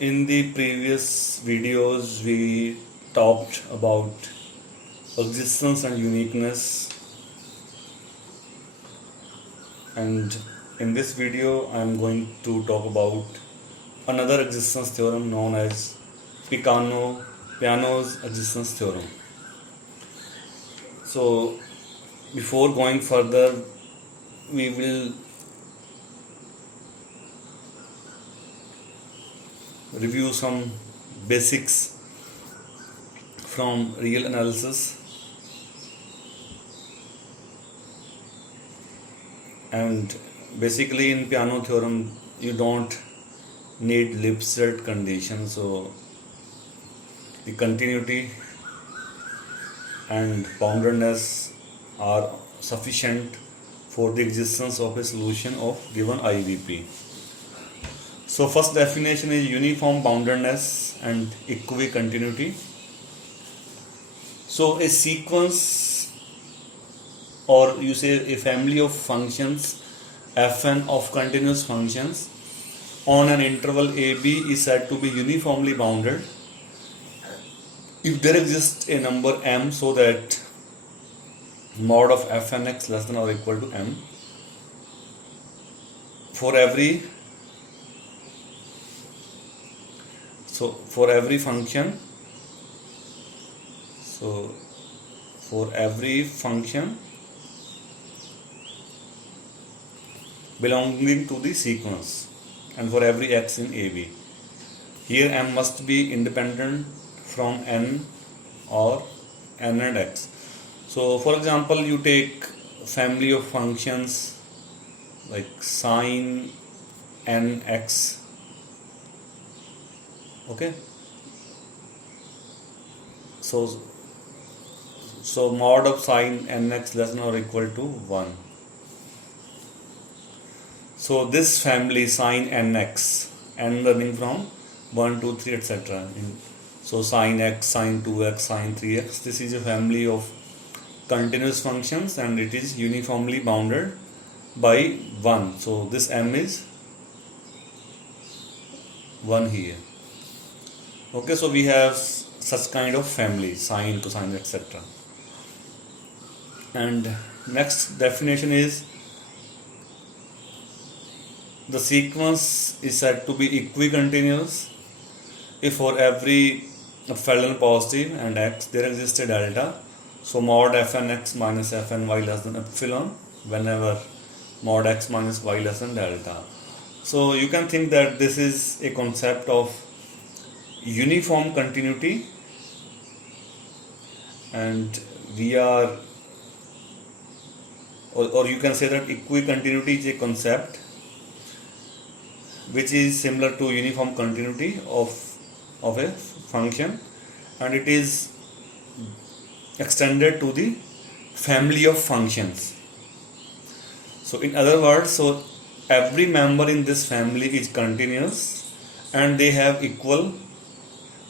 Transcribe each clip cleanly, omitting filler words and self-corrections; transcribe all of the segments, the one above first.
In the previous videos, we talked about existence and uniqueness, and in this video, I am going to talk about another existence theorem known as Peano's existence theorem. So, before going further, we will review some basics from real analysis. And basically, in Peano theorem, you don't need Lipstadt condition, so the continuity and boundedness are sufficient for the existence of a solution of given IVP. So first definition is uniform boundedness and equicontinuity. So a sequence, or you say a family of functions Fn of continuous functions on an interval AB is said to be uniformly bounded if there exists a number m so that mod of Fnx less than or equal to m for every function. So for every function belonging to the sequence and for every x in AB, here m must be independent from n or n and x. So for example, you take family of functions like sine nx, okay, so mod of sine nx less than or equal to 1. So this family sine nx, n running from 1, 2, 3, etc. So sine x, sine 2x, sine 3x, this is a family of continuous functions and it is uniformly bounded by 1. So this m is 1 here. Okay, so we have such kind of family, sine, cosine, etc. And next definition is the sequence is said to be equicontinuous if for every Fn positive and x there exists a delta. So mod Fnx minus Fny less than epsilon whenever mod x minus y less than delta. So you can think that this is a concept of uniform continuity, and we are, or you can say that equicontinuity is a concept which is similar to uniform continuity of a function, and it is extended to the family of functions. So in other words, so every member in this family is continuous and they have equal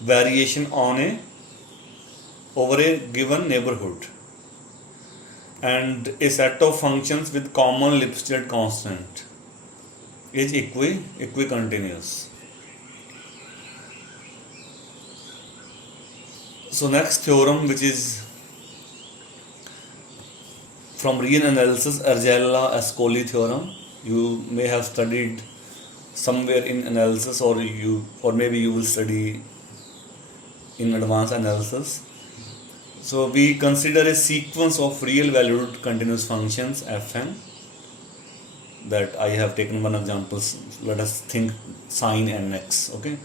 variation on over a given neighborhood, and a set of functions with common Lipstadt constant is equicontinuous. So next theorem, which is from real analysis, Argela-Ascoli theorem. You may have studied somewhere in analysis, or maybe you will study in advanced analysis. So we consider a sequence of real valued continuous functions Fn, that I have taken one example. Let us think sine nx, okay.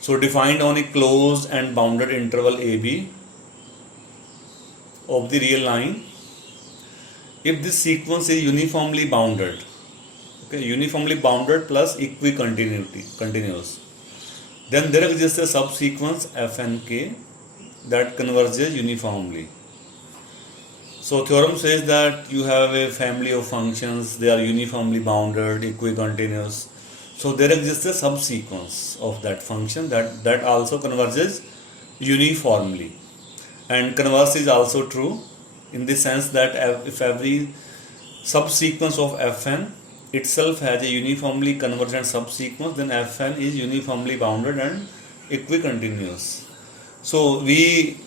So defined on a closed and bounded interval AB of the real line, if this sequence is uniformly bounded, okay, uniformly bounded plus continuous, then there exists a subsequence Fnk that converges uniformly. So theorem says that you have a family of functions, they are uniformly bounded, equicontinuous. So there exists a subsequence of that function that also converges uniformly. And converse is also true in the sense that if every subsequence of Fn itself has a uniformly convergent subsequence, then Fn is uniformly bounded and equicontinuous. So we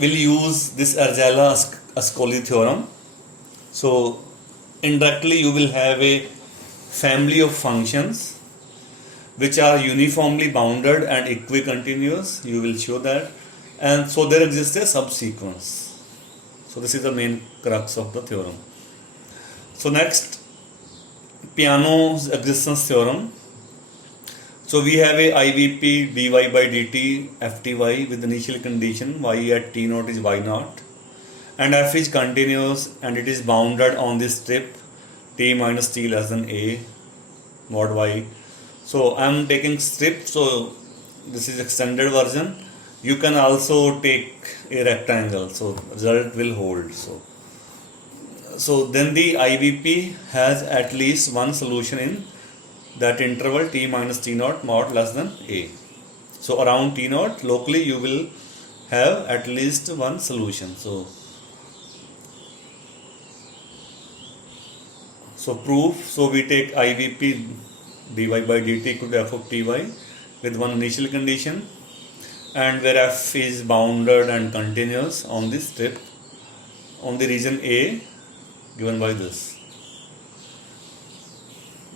will use this Arjala-Ascoli theorem. So indirectly you will have a family of functions which are uniformly bounded and equicontinuous. You will show that, and so there exists a subsequence. So this is the main crux of the theorem. So next, Peano's existence theorem. So we have a IVP dy by dt fty with initial condition y at t naught is y naught, and f is continuous and it is bounded on this strip t minus t less than a mod y. So I am taking strip, so this is extended version. You can also take a rectangle, so result will hold. So then the IVP has at least one solution in that interval t minus t naught mod less than a. So around t naught locally you will have at least one solution. So proof, so we take IVP dy by dt equal to f of ty with one initial condition, and where f is bounded and continuous on this strip on the region A given by this.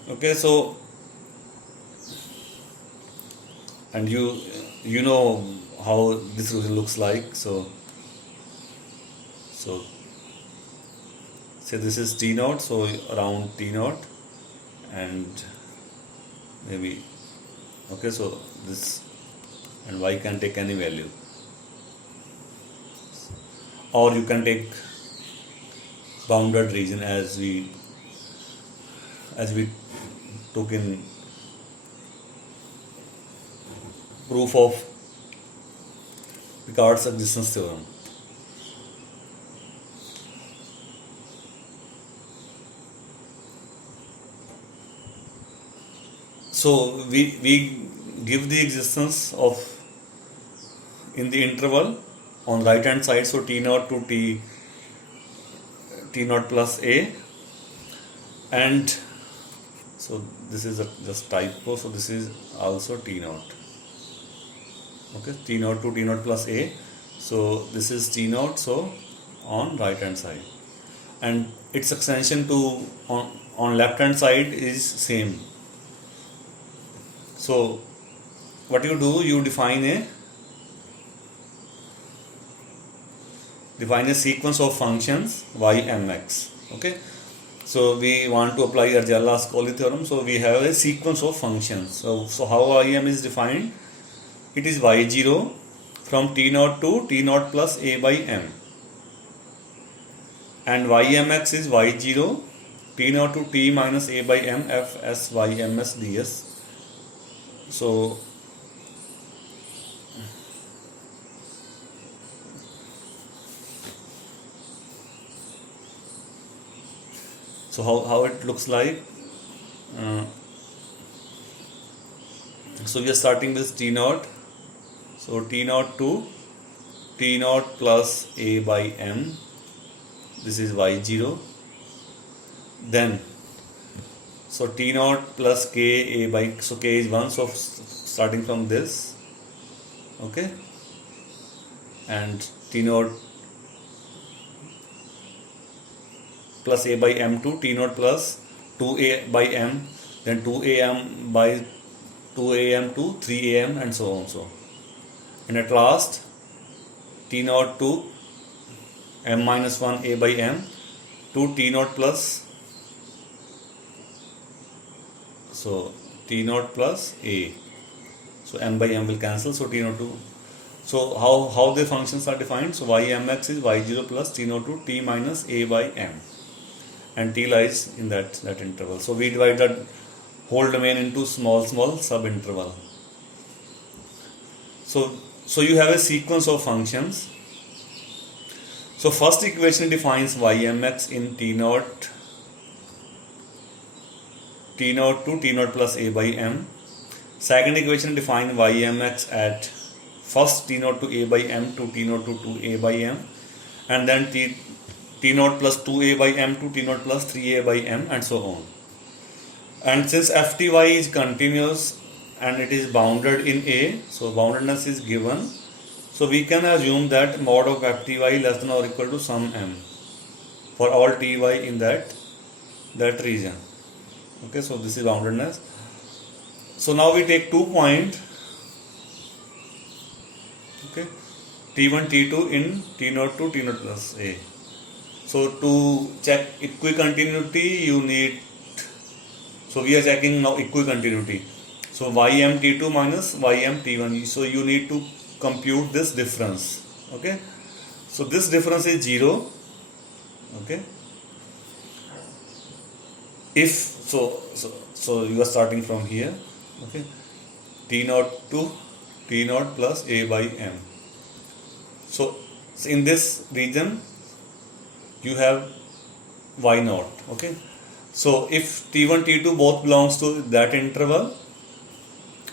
Okay, so and you know how this region looks like. So say this is t naught, so around t naught, and maybe okay, so this, and y can take any value, or you can take bounded region as we took in proof of Picard's existence theorem. So we give the existence of in the interval on right hand side, so t naught to t naught plus a, and so this is just typo, so this is also t naught. Okay, t naught to t naught plus a, so this is t naught, so on right hand side, and its extension to on left hand side is same. So what you do, you define a sequence of functions y mx. Okay, so we want to apply Arjala-Ascoli theorem, so we have a sequence of functions. So how Im is defined? It is y0 from t naught to t naught plus a by m, and ymx is y0 t naught to t minus a by m f s y ms ds. So how it looks like. So we are starting with t naught, so t naught to t naught plus a by m, this is y0, then so t naught plus k a by, so k is 1, so starting from this, okay, and t naught plus a by m to t naught plus 2a by m, then 2am by 2am to 3am, and so on. And at last t naught to m minus 1 a by m to t naught plus, so t naught plus a, so m by m will cancel, so t naught to, so how the functions are defined? So ymx is y0 plus t naught to t minus a by m, and t lies in that interval. So we divide that whole domain into small sub interval. So you have a sequence of functions. So first equation defines ymx in t naught to t naught plus a by m. Second equation defines ymx at first t naught to a by m to t naught to 2a by m, and then t naught plus 2a by m to t naught plus 3a by m, and so on. And since fty is continuous and it is bounded in A, so boundedness is given. So we can assume that mod of fty less than or equal to sum m for all ty in that region. Okay, so this is boundedness. So now we take 2 point, okay, t1 t2 in t0 to t0 plus a. So to check equicontinuity you need, so we are checking now equicontinuity. So ym_t2 minus ym_t1, so you need to compute this difference. Okay, so this difference is 0. Okay, if so you are starting from here. Okay, t0 to t0 plus a by m. So in this region you have y0. Okay, so if t1 t2 both belongs to that interval,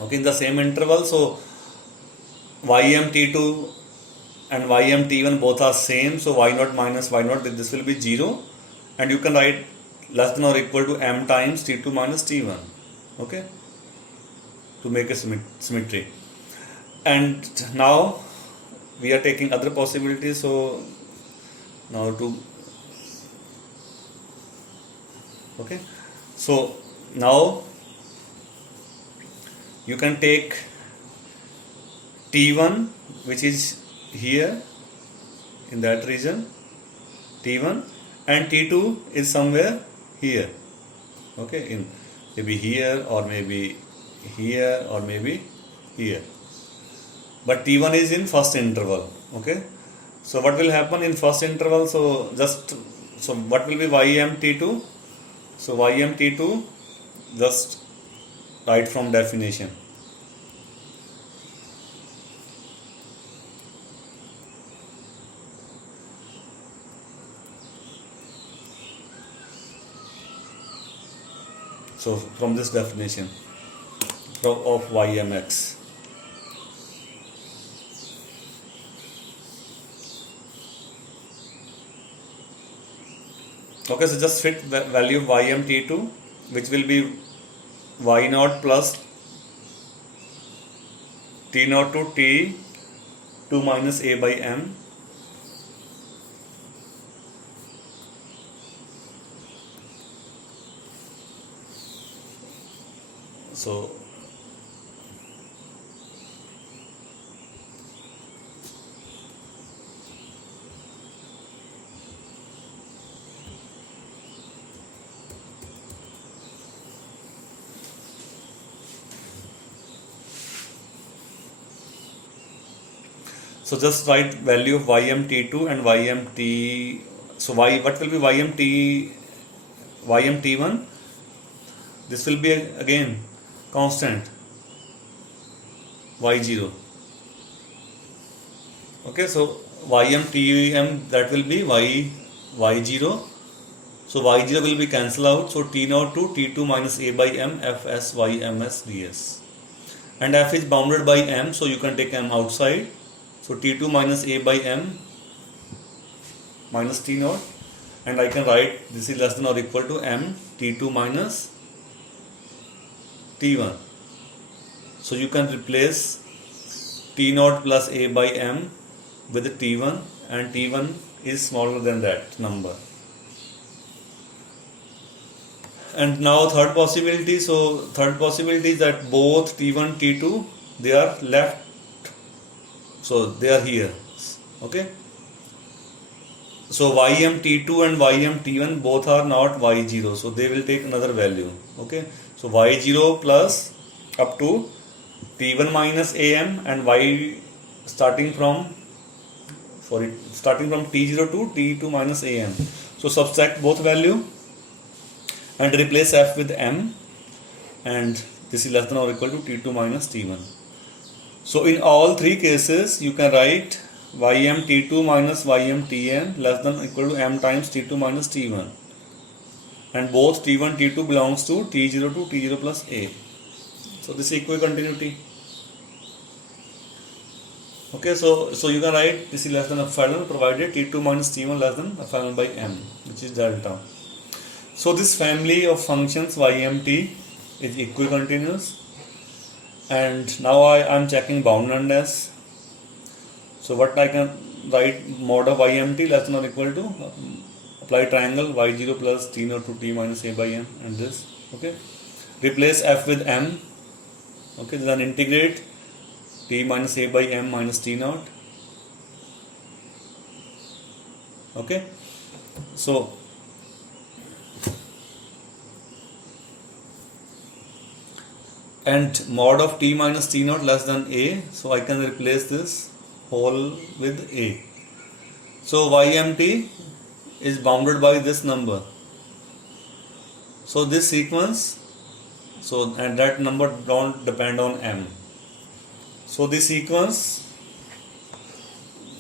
okay, in the same interval, so ym_t2 and ym_t1 both are same, so y0 minus y0, this will be 0, and you can write less than or equal to m times t2 minus t1. Okay, to make a symmetry. And now we are taking other possibilities. So now okay, so now you can take t1 which is here in that region, t1, and t2 is somewhere here. Okay, in maybe here or maybe here or maybe here, but t1 is in first interval. Okay, so what will happen in first interval? So what will be ym_t2? So ym_t2, just write from definition. So from this definition of ymx. Okay, so just fit the value of ym_t2, which will be y0 plus t0 to t2 minus a by m. So so just write value of ym_t2 and ym_t. So what will be ym_t1? This will be again constant y0. Okay, so ym_tm, that will be y0. So y0 will be cancel out. So t0 to t2 minus a by m fs yms ds, and f is bounded by m, so you can take m outside. So t2 minus a by m minus t0, and I can write this is less than or equal to m t2 minus t1. So you can replace t0 plus a by m with t1, and t1 is smaller than that number. And now third possibility. So third possibility is that both t1 t2 they are left, so they are here. Okay, so ym_t2 and ym_t1 both are not y0, so they will take another value. Okay, so y0 plus up to t1 minus am and y starting from t0 to t2 minus am. So subtract both value and replace f with m, and this is less than or equal to t2 minus t1. So in all three cases you can write ym_t2 minus ym_tm less than or equal to m times t2 minus t1, and both t1 t2 belongs to t0 to t0 plus a. So this is equicontinuity. Okay, so you can write this is less than epsilon provided t2 minus t1 less than epsilon by m, which is delta. So this family of functions ym t is equicontinuous, and now I am checking boundedness. So what I can write, mod of ym t less than or equal to apply triangle y0 plus t naught to t minus a by m, and this. Okay, replace f with m. Okay, then integrate t minus a by m minus t naught. Okay, so and mod of t minus t naught less than a, so I can replace this whole with a. So ymt is bounded by this number. So this sequence, so and that number don't depend on m. So this sequence,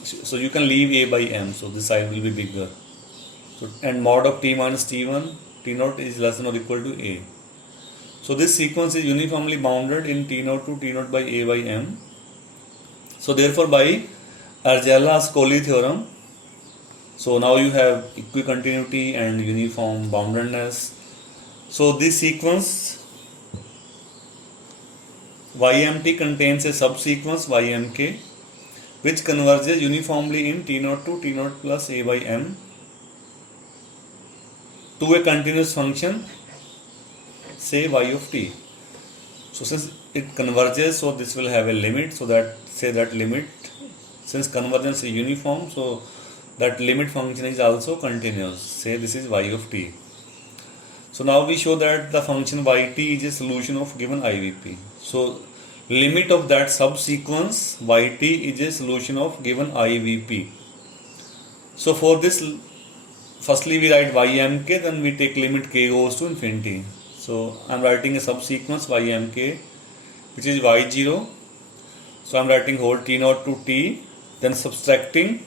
so you can leave a by m, so this side will be bigger. So and mod of t minus t1 t naught is less than or equal to a. So this sequence is uniformly bounded in t naught to t naught by a by m. So therefore by Argela-Ascoli theorem, so now you have equicontinuity and uniform boundedness. So this sequence ymt contains a subsequence ymk which converges uniformly in t naught to t naught plus a by m to a continuous function, say y of t. So since it converges, so this will have a limit, so that say that limit, since convergence is uniform, so that limit function is also continuous, say this is y of t. So now we show that the function yt is a solution of given IVP. So limit of that subsequence yt is a solution of given IVP. So for this, firstly we write ymk, then we take limit k goes to infinity. So I am writing a subsequence ymk which is y0. So I am writing whole t naught to t, then subtracting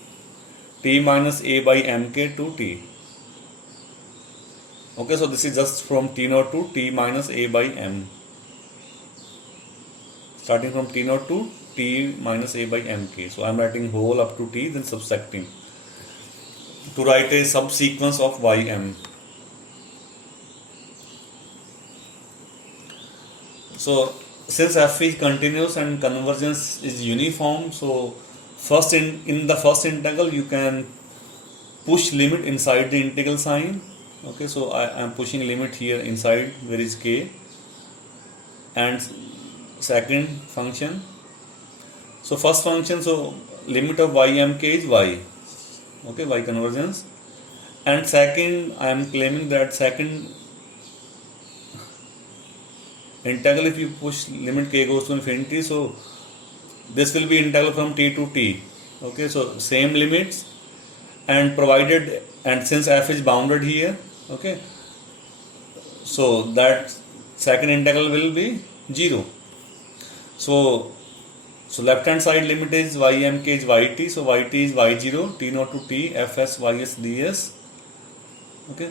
t minus a by mk to t. Okay, so this is just from t naught to t minus a by m. Starting from t naught to t minus a by mk. So I am writing whole up to t, then subtracting to write a subsequence of ym. So since f is continuous and convergence is uniform, so first in the first integral you can push limit inside the integral sign. Okay, so I am pushing limit here inside where is k, and second function, so first function, so limit of ymk is y. Okay, y convergence, and second I am claiming that second integral, if you push limit k goes to infinity, so this will be integral from t to t. Okay, so same limits, and provided, and since f is bounded here, okay, so that second integral will be 0. So left hand side limit is ymk is yt, so yt is y0 t naught to t fs ys ds. Okay,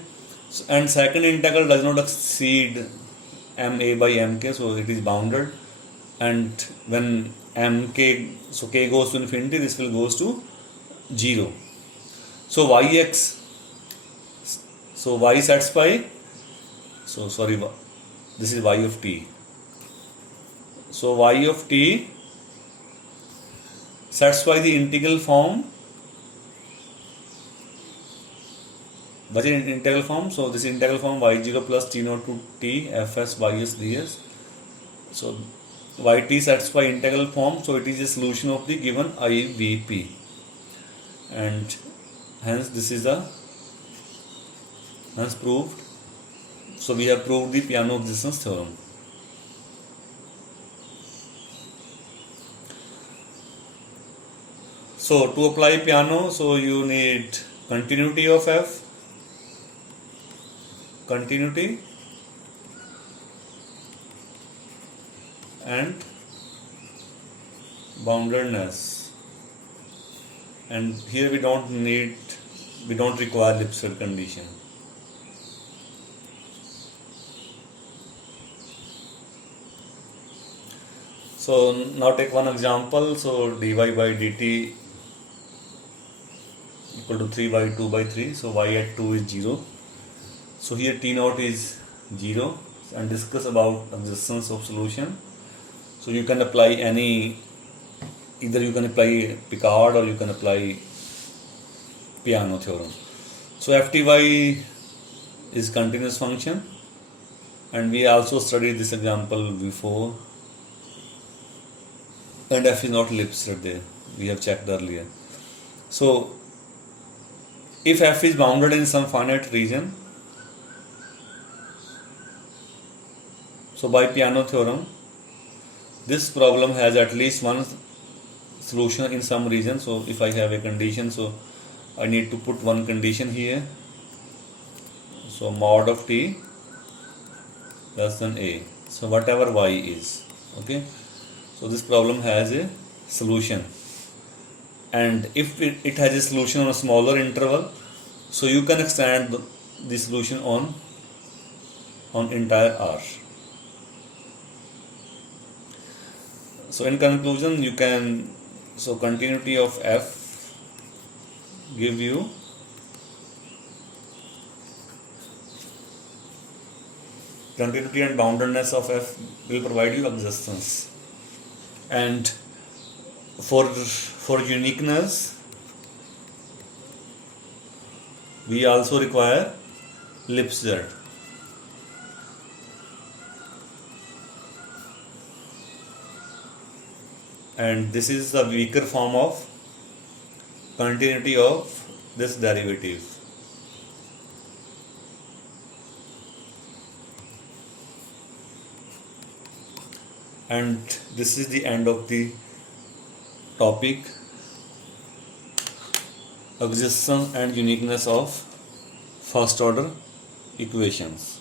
so, and second integral does not exceed ma by mk, so it is bounded, and when mk, so k goes to infinity, this will goes to 0. So yx, so y satisfy, so sorry, this is y of t. So y of t satisfy the integral form. What is integral form? So this is integral form y0 plus t naught to t fs ys ds. So yt satisfy integral form, so it is a solution of the given IVP, and hence this is the hence proved. So we have proved the Peano existence theorem. So to apply Peano, so you need continuity of f, continuity, and boundedness, and here we don't require Lipset condition. So now take one example. So dy by dt equal to 3 by 2 by 3. So y at 2 is 0. So here T naught is 0, and discuss about existence of solution. So you can apply either you can apply Picard or you can apply Peano theorem. So FTY is continuous function, and we also studied this example before, and F is not ellipse right there, we have checked earlier. So if F is bounded in some finite region, so by Peano theorem, this problem has at least one solution in some region. So if I have a condition, so I need to put one condition here. So mod of t less than a. So whatever y is, okay. So this problem has a solution, and if it has a solution on a smaller interval, so you can extend the solution on entire R. So in conclusion, you can, so continuity of F give you continuity, and boundedness of F will provide you existence. And for uniqueness, we also require Lipschitz. And this is the weaker form of continuity of this derivative. And this is the end of the topic, existence and uniqueness of first order equations.